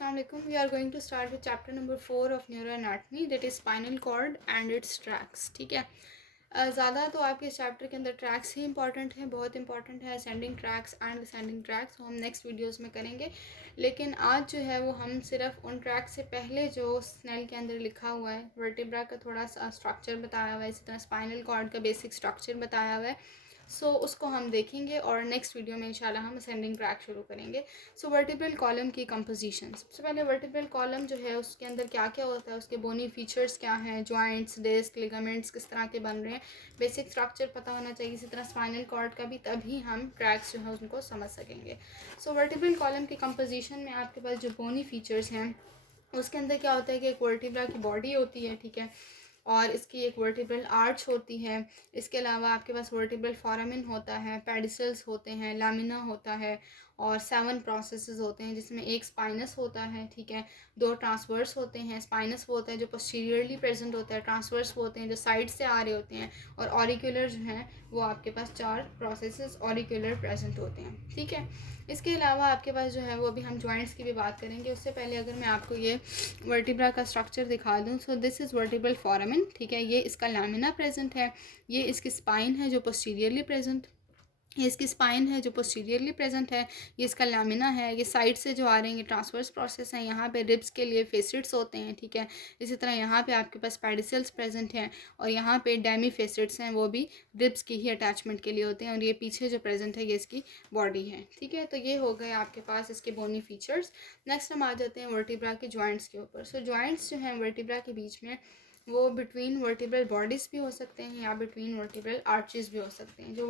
Assalamualaikum. We are going to start with chapter number 4 of neuroanatomy, that is spinal cord and its tracks. ठीक है. ज़्यादा तो आपके इस चैप्टर के अंदर ट्रैक्स ही इंपॉर्टेंट है, बहुत इंपॉर्टेंट है. Ascending tracks and descending tracks हम नेक्स्ट वीडियोस में करेंगे. लेकिन आज जो है वो हम सिर्फ उन ट्रैक्स से पहले जो स्नेल के अंदर लिखा हुआ है, वर्टिब्रा का थोड़ा सा स्ट्रक्चर बताया हुआ है, इसी तरह स्पाइनल कॉर्ड का बेसिक स्ट्रक्चर बताया हुआ है. उसको हम देखेंगे और नेक्स्ट वीडियो में इंशाल्लाह हम असेंडिंग ट्रैक शुरू करेंगे. वर्टिब्रल कॉलम की कंपोजिशन. सबसे पहले वर्टिब्रल कॉलम जो है उसके अंदर क्या क्या होता है, उसके बोनी फीचर्स क्या हैं, जॉइंट्स, डिस्क, लिगामेंट्स किस तरह के बन रहे हैं, बेसिक स्ट्रक्चर पता होना चाहिए. इसी तरह स्पाइनल कॉर्ड का भी, तभी हम ट्रैक्स जो है उनको समझ सकेंगे. वर्टिब्रल कॉलम की कंपोजिशन में आपके पास जो बोनी फीचर्स हैं उसके अंदर क्या होता है कि एक वर्टिब्रा की बॉडी होती है, ठीक है, और इसकी एक वर्टिब्रल आर्च होती है. इसके अलावा आपके पास वर्टिब्रल फोरामेन होता है, पेडिसल्स होते हैं, लामिना होता है और 7 प्रोसेसेस होते हैं जिसमें एक स्पाइनस होता है, ठीक है, 2 ट्रांसवर्स होते हैं. स्पाइनस वो होता है जो पोस्टीरियरली प्रेजेंट होता है, ट्रांसवर्स वो होते हैं जो साइड से आ रहे होते हैं, और ऑरिकुलर जो हैं वो आपके पास 4 प्रोसेसेस ऑरिकुलर प्रेजेंट होते हैं, ठीक है. इसके अलावा आपके पास जो है वो अभी हम जॉइंट्स की भी बात करेंगे. उससे पहले अगर मैं आपको ये वर्टिब्रा का स्ट्रक्चर दिखा दूँ, दिस इज़ वर्टिब्रल फोरामेन, ठीक है. ये इसका लैमिना प्रेजेंट है, ये इसकी स्पाइन है जो पोस्टीरियरली प्रेजेंट, ये इसकी स्पाइन है जो पोस्टीरियरली प्रेजेंट है, ये इसका लामिना है, ये साइड से जो आ रहे हैं ये ट्रांसवर्स प्रोसेस हैं. यहाँ पे रिब्स के लिए फेसिट्स होते हैं, ठीक है. इसी तरह यहाँ पे आपके पास पेडिसल्स प्रेजेंट हैं और यहाँ पे डेमी फेसिट्स हैं, वो भी रिब्स की ही अटैचमेंट के लिए होते हैं. और ये पीछे जो प्रेजेंट है ये इसकी बॉडी है, ठीक है. तो ये हो गए आपके पास इसके बोनी फीचर्स. नेक्स्ट हम आ जाते हैं वर्टिब्रा के जॉइंट्स के ऊपर. जॉइंट्स जो हैं वर्टिब्रा के बीच में वो बिटवीन वर्टिब्रल बॉडीज़ भी हो सकते हैं या बिटवीन वर्टिब्रल आर्चेस भी हो सकते हैं. जो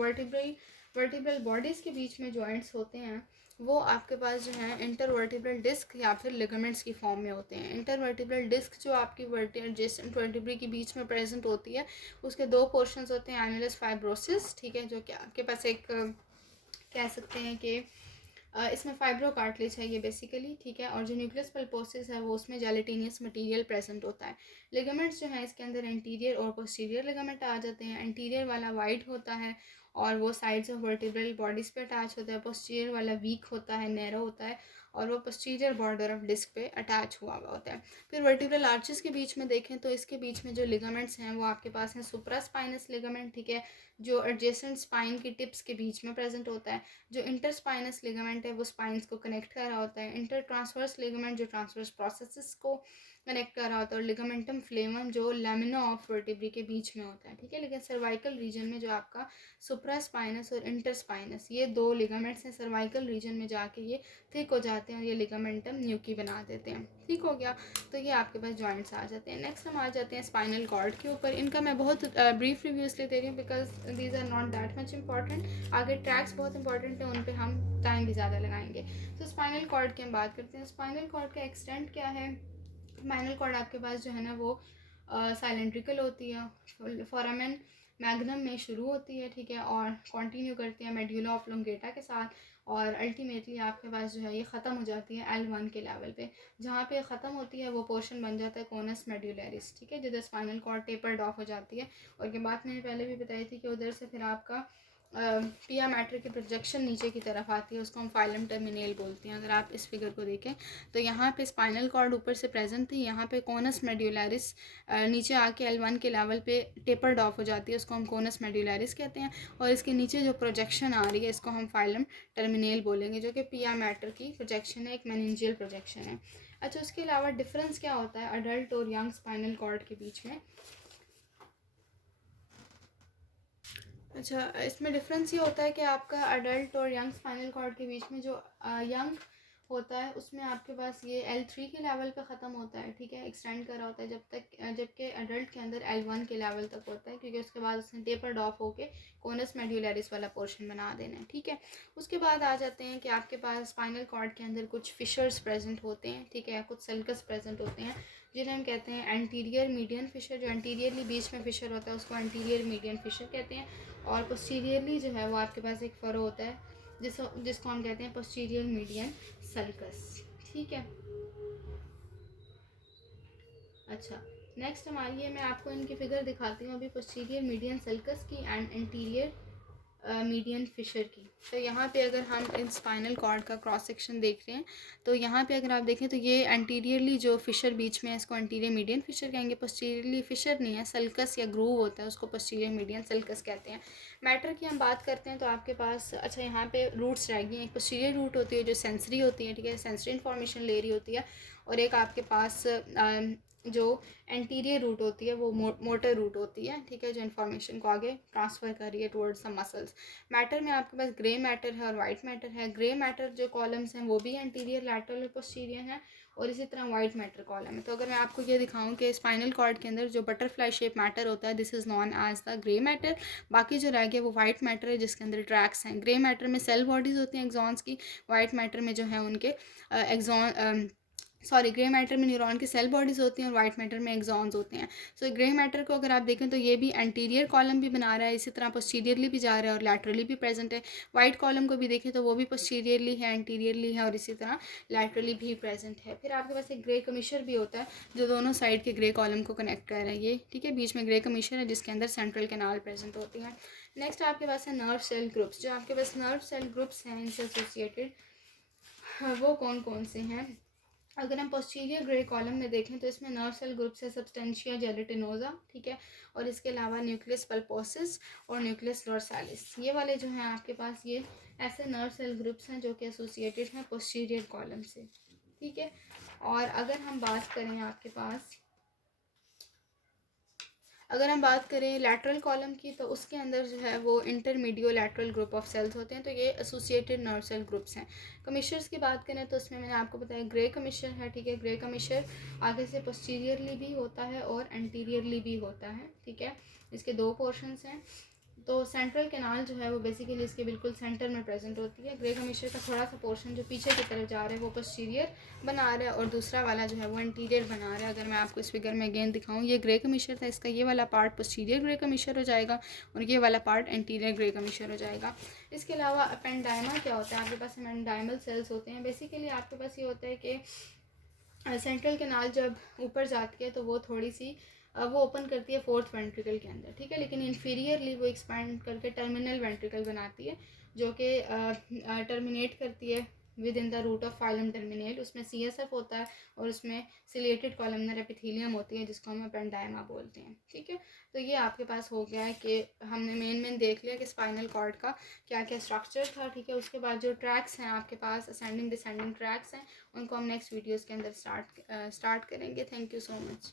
वर्टिब्रल बॉडीज़ के बीच में जॉइंट्स होते हैं वो आपके पास जो है इंटरवर्टिब्रल डिस्क या फिर लिगामेंट्स की फॉर्म में होते हैं. इंटरवर्टिब्रल डिस्क जो आपकी एडजेसेंट वर्टिब्रे के बीच में प्रेजेंट होती है, उसके 2 पोर्शंस होते हैं. एनुलस फाइब्रोसिस, ठीक है, जो कि आपके पास एक कह सकते हैं कि इसमें फाइब्रो कार्टिलेज है ये बेसिकली, ठीक है. और जो न्यूक्लियस पल्पोसिस है वो उसमें जेलेटिनियस मटेरियल प्रेजेंट होता है. लिगामेंट्स जो है इसके अंदर एंटीरियर और पोस्टीरियर लिगामेंट आ जाते हैं. एंटीरियर वाला वाइड होता है और वो साइड्स ऑफ वर्टिब्रल बॉडीज़ पे अटैच होता है. पोस्टीरियर वाला वीक होता है, नैरो होता है और वो पोस्टीरियर बॉर्डर ऑफ डिस्क पे अटैच हुआ हुआ होता है. फिर वर्टिब्रल आर्चेस के बीच में देखें तो इसके बीच में जो लिगामेंट्स हैं वो आपके पास हैं सुप्रास्पाइनस लिगामेंट, ठीक है, जो एडजेसेंट स्पाइन की टिप्स के बीच में प्रेजेंट होता है. जो इंटरस्पाइनस लिगामेंट है वो स्पाइंस को कनेक्ट कर रहा होता है. इंटर ट्रांसवर्स लिगामेंट जो ट्रांसवर्स प्रोसेसेस को कनेक्ट कर रहा होता है. और लिगामेंटम फ्लेमम जो लैमिना ऑफ वर्टिब्री के बीच में होता है, ठीक है. लेकिन सर्वाइकल रीजन में जो आपका सुप्रास्पाइनस और इंटरस्पाइनस ये 2 लिगामेंट्स हैं, सर्वाइकल रीजन में जाके ये थिक हो जाते हैं और ये लिगामेंटम न्यूकी बना देते हैं, ठीक हो गया. तो ये आपके पास जॉइंट्स आ जाते हैं. नेक्स्ट हम आ जाते हैं स्पाइनल कॉर्ड के ऊपर. इनका मैं बहुत ब्रीफ रिव्यू इसलिए दे रही हूँ because these are not that much important. आगे ट्रैक्स बहुत इंपॉर्टेंट है, उन पर हम टाइम भी ज़्यादा लगाएंगे. स्पाइनल कॉर्ड की हम बात करते हैं. स्पाइनल कॉर्ड का एक्सटेंट क्या है. स्पाइनल कॉर्ड आपके पास जो है ना वो साइलेंट्रिकल होती है, फोरामेन मैग्नम में शुरू होती है, ठीक है, और कंटिन्यू करती है मेड्यूला ऑब्लोंगेटा के साथ और अल्टीमेटली आपके पास जो है ये ख़त्म हो जाती है L1 के लेवल पे. जहाँ पे ख़त्म होती है वो पोर्शन बन जाता है कोनस मेड्यूलरिस, ठीक है, जिधर स्पाइनल कॉर्ड टेपर्ड ऑफ हो जाती है. और ये बात मैंने पहले भी बताई थी कि उधर से फिर आपका पिया मैटर की प्रोजेक्शन नीचे की तरफ आती है, उसको हम फाइलम टर्मिनेल बोलते हैं. अगर आप इस फिगर को देखें तो यहाँ पे स्पाइनल कॉर्ड ऊपर से प्रेजेंट थी, यहाँ पे कोनस मेड्यूलरिस नीचे आके L1 के लेवल पे टेपर्ड ऑफ हो जाती है, उसको हम कोनस मेड्यूलरिस कहते हैं. और इसके नीचे जो प्रोजेक्शन आ रही है इसको हम फाइलम टर्मिनेल बोलेंगे, जो कि पिया मैटर की प्रोजेक्शन है, एक मेनिंजियल प्रोजेक्शन है. अच्छा, उसके अलावा डिफरेंस क्या होता है अडल्ट और यंग स्पाइनल कॉर्ड के बीच में. अच्छा, इसमें डिफरेंस ये होता है कि आपका अडल्ट और यंग स्पाइनल कॉर्ड के बीच में जो यंग होता है उसमें आपके पास ये L3 के लेवल पे ख़त्म होता है, ठीक है, एक्सटेंड कर रहा होता है जब तक, जबकि अडल्ट के अंदर L1 के लेवल तक होता है, क्योंकि उसके बाद उसने टेपर्ड ऑफ होके कोनस मेड्यूलरिस वाला पोर्शन बना देना है, ठीक है. उसके बाद आ जाते हैं कि आपके पास स्पाइनल कॉर्ड के अंदर कुछ फिशर्स प्रेजेंट होते हैं, ठीक है, कुछ सल्कस प्रेजेंट होते हैं जिन्हें हम कहते हैं एंटीरियर मीडियन फिशर. जो एंटीरियरली बीच में फिशर होता है उसको एंटीरियर मीडियन फिशर कहते हैं. और पोस्टीरियरली जो है वो आपके पास एक फरो होता है जिसको हम कहते हैं पोस्टीरियर मीडियन सल्कस, ठीक है. अच्छा, नेक्स्ट हमारी है, मैं आपको इनकी फिगर दिखाती हूँ अभी पोस्टीरियर मीडियन सल्कस की एंड एंटीरियर मीडियन फिशर की। तो यहाँ पे अगर हम इन स्पाइनल कॉर्ड का क्रॉस सेक्शन देख रहे हैं तो यहाँ पे अगर आप देखें तो ये एंटीरियरली जो फिशर बीच में है इसको एंटीरियर मीडियन फिशर कहेंगे, पोस्टीरियरली फिशर नहीं है, सल्कस या ग्रूव होता है उसको पोस्टीरियर मीडियन सल्कस कहते हैं। मैटर की हम बात करते हैं तो आपके पास अच्छा यहाँ पे रूट्स रह गई हैं। एक पोस्टीरियर रूट होती है जो सेंसरी होती है, ठीक है, सेंसरी इन्फॉर्मेशन ले रही होती है, और एक आपके पास जो एंटीरियर रूट होती है वो मोटर रूट होती है, ठीक है, जो इन्फॉर्मेशन को आगे ट्रांसफ़र कर रही है टुवर्ड्स द मसल्स। मैटर में आपके पास ग्रे मैटर है और वाइट मैटर है। ग्रे मैटर जो कॉलम्स हैं वो भी एंटीरियर, लैटरल और पोस्टीरियर हैं, और इसी तरह वाइट मैटर कॉलम है। तो अगर मैं आपको ये दिखाऊं कि स्पाइनल कॉर्ड के अंदर जो बटरफ्लाई शेप मैटर होता है this is known as the grey matter. बाकी जो रह गया वो वाइट मैटर है जिसके अंदर ट्रैक्स हैं। ग्रे मैटर में सेल बॉडीज़ होती हैं एक्सॉन्स की, वाइट मैटर में जो है उनके ग्रे मैटर में न्यूरॉन की सेल बॉडीज़ होती हैं और वाइट मैटर में एक्सॉन्स होते हैं। सो ग्रे मैटर को अगर आप देखें तो ये भी एंटीरियर कॉलम भी बना रहा है, इसी तरह पोस्टीरियरली भी जा रहा है और लैटरली भी प्रेजेंट है। वाइट कॉलम को भी देखें तो वो भी पोस्टीरियरली है, एंटीरियरली है और इसी तरह लैटरली भी प्रेजेंट है। फिर आपके पास एक ग्रे कमीशर भी होता है जो दोनों साइड के ग्रे कॉलम को कनेक्ट कर रहा है, ये ठीक है, बीच में ग्रे कमीशर है जिसके अंदर सेंट्रल कैनाल प्रेजेंट होती है। नेक्स्ट आपके पास है नर्व सेल ग्रुप्स। जो आपके पास नर्व सेल ग्रुप्स हैं इनसे एसोसिएटेड वो कौन कौन से हैं। अगर हम पोस्टीरियर ग्रे कॉलम में देखें तो इसमें नर्व सेल ग्रुप है सब्सटेंशिया जेलेटिनोजा, ठीक है, और इसके अलावा न्यूक्लियस पल्पोसिस और न्यूक्लियस डोर्सालिस, ये वाले जो हैं आपके पास ये ऐसे नर्व सेल ग्रुप्स हैं जो कि एसोसिएटेड हैं पोस्टीरियर कॉलम से, ठीक है। और अगर हम बात करें आपके पास लैटरल कॉलम की तो उसके अंदर जो है वो इंटरमीडियो लैटरल ग्रुप ऑफ सेल्स होते हैं, तो ये एसोसिएटेड नर्व सेल ग्रुप्स हैं। कमीशर्स की बात करें तो उसमें मैंने आपको बताया ग्रे कमीशर है, ठीक है, ग्रे कमीशर आगे से पोस्टीरियरली भी होता है और एंटीरियरली भी होता है, ठीक है, इसके दो पोर्शंस हैं। तो सेंट्रल कैनाल जो है वो बेसिकली इसके बिल्कुल सेंटर में प्रेजेंट होती है। ग्रे कमीशर का थोड़ा सा पोर्शन जो पीछे की तरफ जा रहा है वो पोस्टीरियर बना रहा है और दूसरा वाला जो है वो इंटीरियर बना रहा है। अगर मैं आपको इस फिगर में अगेन दिखाऊं, ये ग्रे कमीशर था, इसका ये वाला पार्ट पोस्टीरियर ग्रे कमीशर हो जाएगा और ये वाला पार्ट इंटीरियर ग्रे कमीशर हो जाएगा। इसके अलावा अपेंडाइमा क्या होता है, आपके पास अपेंडाइमल सेल्स होते हैं। बेसिकली आपके पास ये होता है कि सेंट्रल कैनाल जब ऊपर जाती है तो वो थोड़ी सी वो ओपन करती है फोर्थ वेंट्रिकल के अंदर, ठीक है, लेकिन इन्फीरियरली वो एक्सपैंड करके टर्मिनल वेंट्रिकल बनाती है जो कि टर्मिनेट करती है within the root of filum terminale. उसमें CSF होता है और उसमें सिलेटेड कॉलमनर एपिथेलियम होती है जिसको हम अपेंडाइमा बोलते हैं, ठीक है। तो ये आपके पास हो गया है कि हमने मेन देख लिया कि स्पाइनल कॉर्ड का क्या क्या स्ट्रक्चर था, ठीक है। उसके बाद जो ट्रैक्स हैं आपके पास असेंडिंग डिसेंडिंग ट्रैक्स हैं उनको हम नेक्स्ट वीडियोज़ के अंदर स्टार्ट करेंगे। Thank you so much.